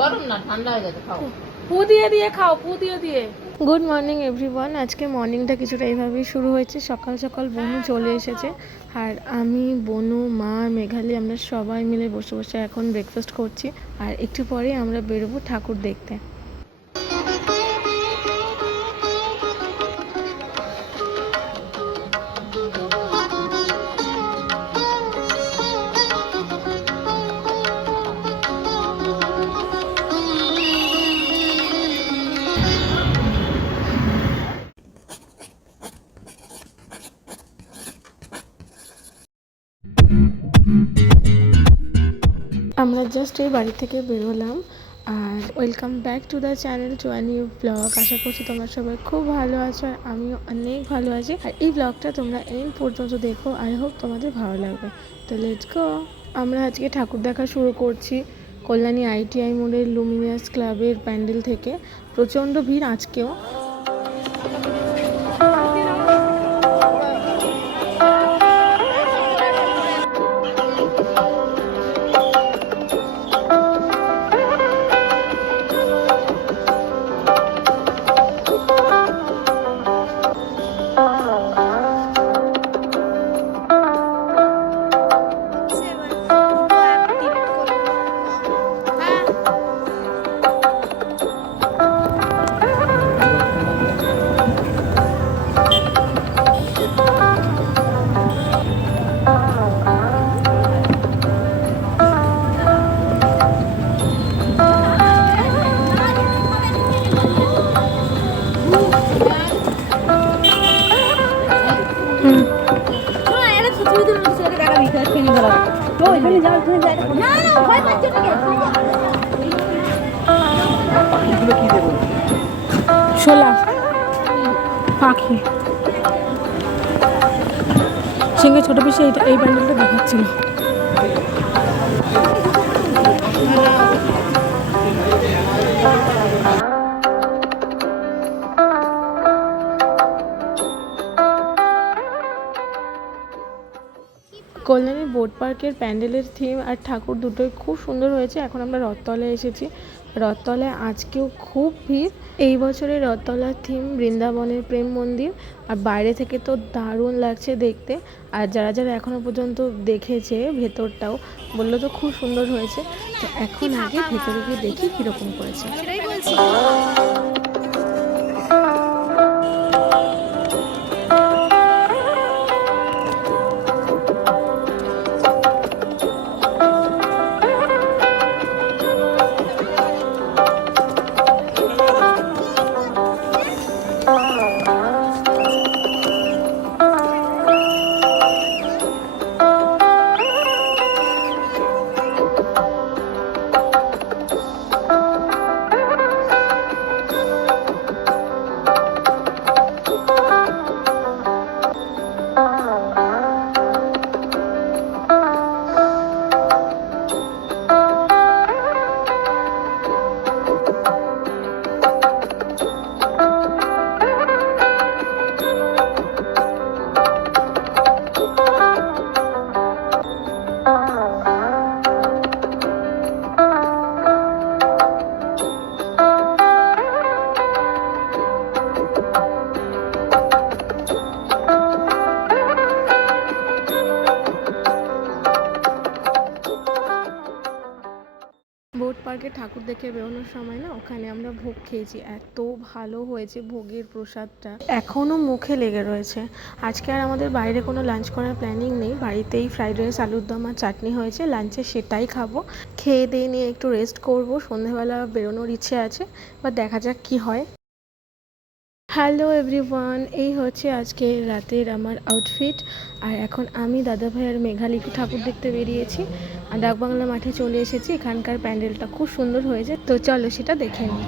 গরম। না ঠান্ডা হয়ে গেছে খাও। ফু দিয়ে দিয়ে খাও ফু দিয়ে দিয়ে। গুড মর্নিং এভরিওয়ান আজকে মর্নিংটা কিছুটা এইভাবেই শুরু হয়েছে। সকাল সকাল বনু চলে এসেছে। আর আমি বনু মা মেঘালি আমরা সবাই মিলে বসে বসে এখন ব্রেকফাস্ট করছি। আর একটু পরে আমরা বেরোবো ঠাকুর দেখতে। আমরা জাস্ট এই বাড়ি থেকে বেরোলাম আর welcome back to the channel to a new blog আশা করছি তোমরা সবাই খুব ভালো আছো আর আমিও অনেক ভালো আছি। আর এই ব্লগটা তোমরা এন পর্যন্ত দেখো। আই হোপ তোমাদের ভালো লাগবে। তো লেটস গো আমরা আজকে ঠাকুর দেখা শুরু করছি কল্যাণী আইটিআই মোড়ের লুমিনাস ক্লাবের প্যান্ডেল থেকে। প্রচণ্ড ভিড় আজকেও। শোলা পাখি। সঙ্গে ছোট পিসে এই প্যান্ডেলটা দেখাচ্ছিল। বোট পার্কের প্যান্ডেলের থিম আর ঠাকুর দুটোই খুব সুন্দর হয়েছে। এখন আমরা রথতলায় এসেছি। রথতলায় আজকেও খুব ভিড়। এই বছরের রথতলার থিম বৃন্দাবনের প্রেম মন্দির। আর বাইরে থেকে তো দারুণ লাগছে দেখতে। আর যারা যারা এখনও পর্যন্ত দেখেছে ভেতরটাও, বলল তো খুব সুন্দর হয়েছে। তো এখন আগে ভেতরে গিয়ে দেখি কীরকম করেছে। ঠাকুর দেখে বেরোনোর সময় না, ওখানে আমরা ভোগ খেয়েছি। এত ভালো হয়েছে ভোগের প্রসাদটা। এখনও মুখে লেগে রয়েছে। আজকে আর আমাদের বাইরে কোনো লাঞ্চ করার প্ল্যানিং নেই। বাড়িতেই ফ্রাইড রাইস, আলুর দম আর চাটনি হয়েছে। লাঞ্চে সেটাই খাব। খেয়ে দিয়ে নিয়ে একটু রেস্ট করব। সন্ধেবেলা বেরোনোর ইচ্ছে আছে বা দেখা যাক কি হয়। হ্যালো এভরিওয়ান, এই হচ্ছে আজকে রাতের আমার আউটফিট আর এখন আমি দাদাভাই আর মেঘালিকে ঠাকুর দেখতে বেরিয়েছি। আর ডাকবাংলা মাঠে চলে এসেছি, এখানকার প্যান্ডেলটা খুব সুন্দর হয়েছে। তো চলো সেটা দেখে নিই।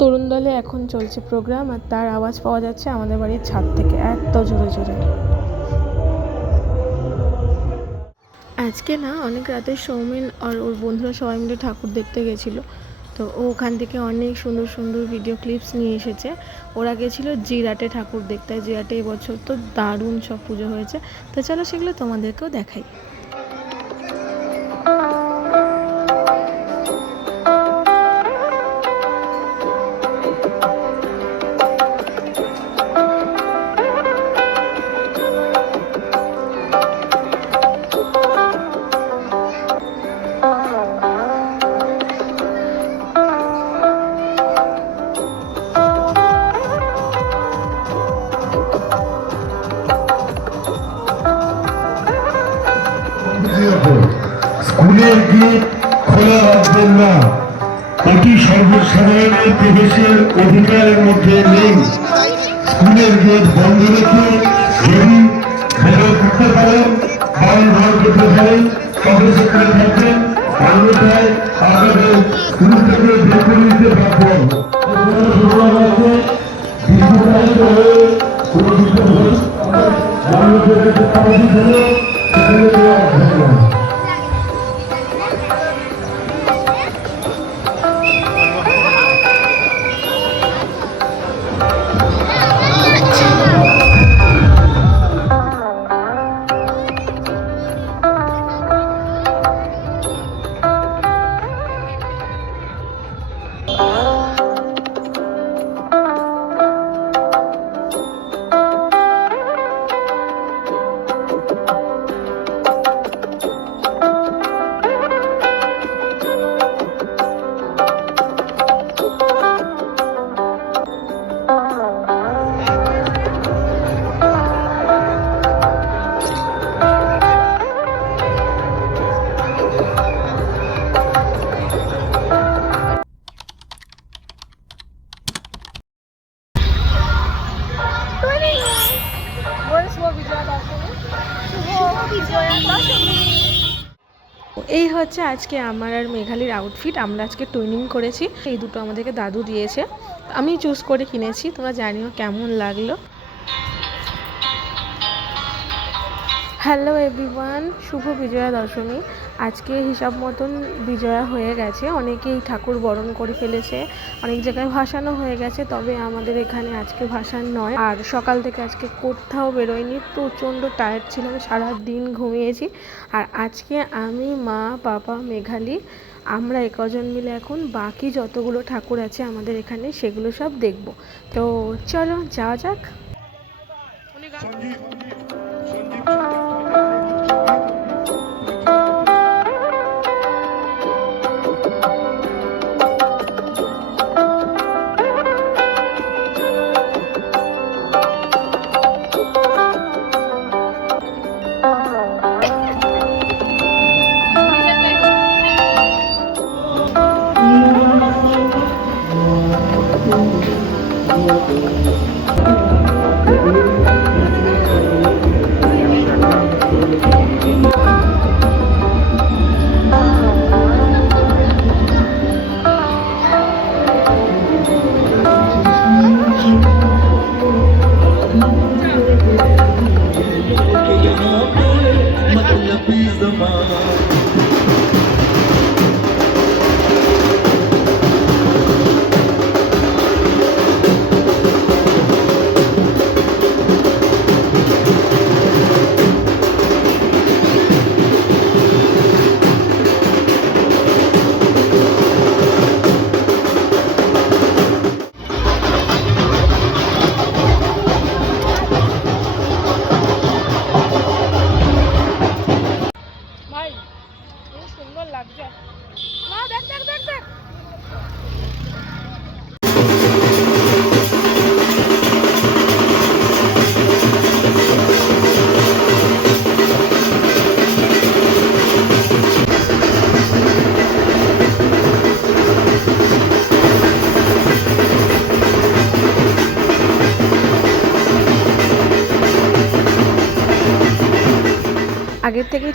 তরুণ দলে এখন চলছে প্রোগ্রাম আর তার আওয়াজ পাওয়া যাচ্ছে আমাদের বাড়ির ছাদ থেকে, এত জোরে জোরে। আজকে না, অনেক রাতে সৌমিন আর ওর বন্ধুরা সবাই মিলে ঠাকুর দেখতে গেছিল। তো ও ওখান থেকে অনেক সুন্দর সুন্দর ভিডিও ক্লিপস নিয়ে এসেছে। ওরা গেছিল জিরাটে ঠাকুর দেখতে। জিরাটে এবছর তো দারুণ সব পুজো হয়েছে। তো চলো সেগুলো তোমাদেরকেও দেখাই। খোলা রাখবেন না। এটি সর্বসাধারণের প্রবেশের অধিকারের মধ্যে নেই। স্কুলের গেট বন্ধ রেখে যদি ঘরে থাকতে পারেন, বাড়ি ঘর করতে পারেন, তবে সেখানে থাকবেন। অন্যথায় আপনাদের স্কুল থেকে বের করে দিতে দীর্ঘকালিত হয়ে হচ্ছে আজকে আমার আর মেঘালির আউটফিট আমরা আজকে টুইনিং করেছি। এই দুটো আমাদেরকে দাদু দিয়েছে। আমি চুজ করে কিনেছি। তোমরা জানিও কেমন লাগল। হ্যালো এভরিওয়ান শুভ বিজয়া দশমী। আজকে হিসাব মতন বিজয়া হয়ে গেছে। অনেকেই ঠাকুর বরণ করে ফেলেছে। অনেক জায়গায় ভাসানো হয়ে গেছে, তবে আমাদের এখানে আজকে ভাসান নয়। আর সকাল থেকে আজকে কোথাও বেরোয়নি। প্রচণ্ড টায়ার্ড ছিলাম সারা দিন ঘুমিয়েছি। আর আজকে আমি, মা, বাবা, মেঘালি, আমরা একজন মিলে এখন বাকি যতগুলো ঠাকুর আছে আমাদের এখানে সেগুলো সব দেখব। তো চলো, যাওয়া যাক। সঞ্জীব সঞ্জীব।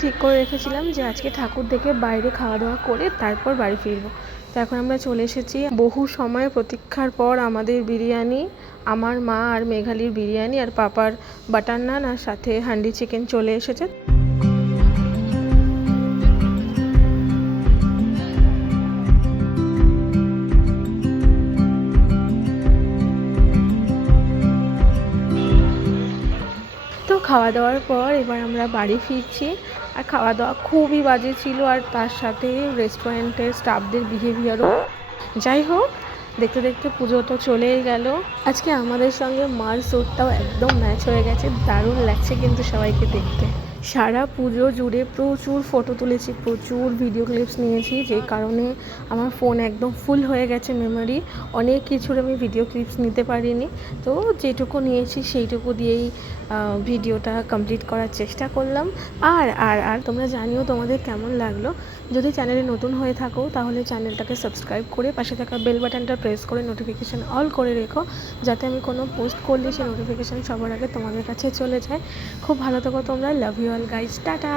ঠিক করে রেখেছিলাম যে আজকে ঠাকুর দেখে বাইরে খাওয়া দাওয়া করে তারপর বাড়ি ফিরবো। তো এখন আমরা চলে এসেছি বহু সময় প্রতীক্ষার পর আমাদের বিরিয়ানি, আমার মা আর মেঘালির বিরিয়ানি আর পাপার বাটার নান আর সাথে হান্ডি চিকেন চলে এসেছে। খাওয়া দাওয়ার পর এবার আমরা বাড়ি ফিরছি। আর খাওয়া দাওয়া খুবই বাজে ছিল আর তার সাথে রেস্টুরেন্টের স্টাফদের বিহেভিয়ারও যাই হোক, দেখতে দেখতে পুজো তো চলেই গেল। আজকে আমাদের সঙ্গে মার স্যুটটাও একদম ম্যাচ হয়ে গেছে, দারুণ লাগছে কিন্তু সবাইকে দেখতে। সারা পুজো জুড়ে প্রচুর ফটো তুলেছি, প্রচুর ভিডিও ক্লিপস নিয়েছি, যে কারণে আমার ফোন একদম ফুল হয়ে গেছে মেমোরি অনেক কিছুর আমি ভিডিও ক্লিপস নিতে পারিনি। তো যেটুকু নিয়েছি সেইটুকু দিয়েই ভিডিওটা কমপ্লিট করার চেষ্টা করলাম। আর আর আর তোমরা জানিও তোমাদের কেমন লাগল? যদি চ্যানেলে নতুন হয়ে থাকো, তাহলে চ্যানেলটাকে সাবস্ক্রাইব করে পাশে থাকা বেল বাটনটা প্রেস করে নোটিফিকেশান অল করে রেখো, যাতে আমি কোনো পোস্ট করলে সেই নোটিফিকেশান সবার আগে তোমাদের কাছে চলে যায়। খুব ভালো থাকো তোমরা love you all guys tata!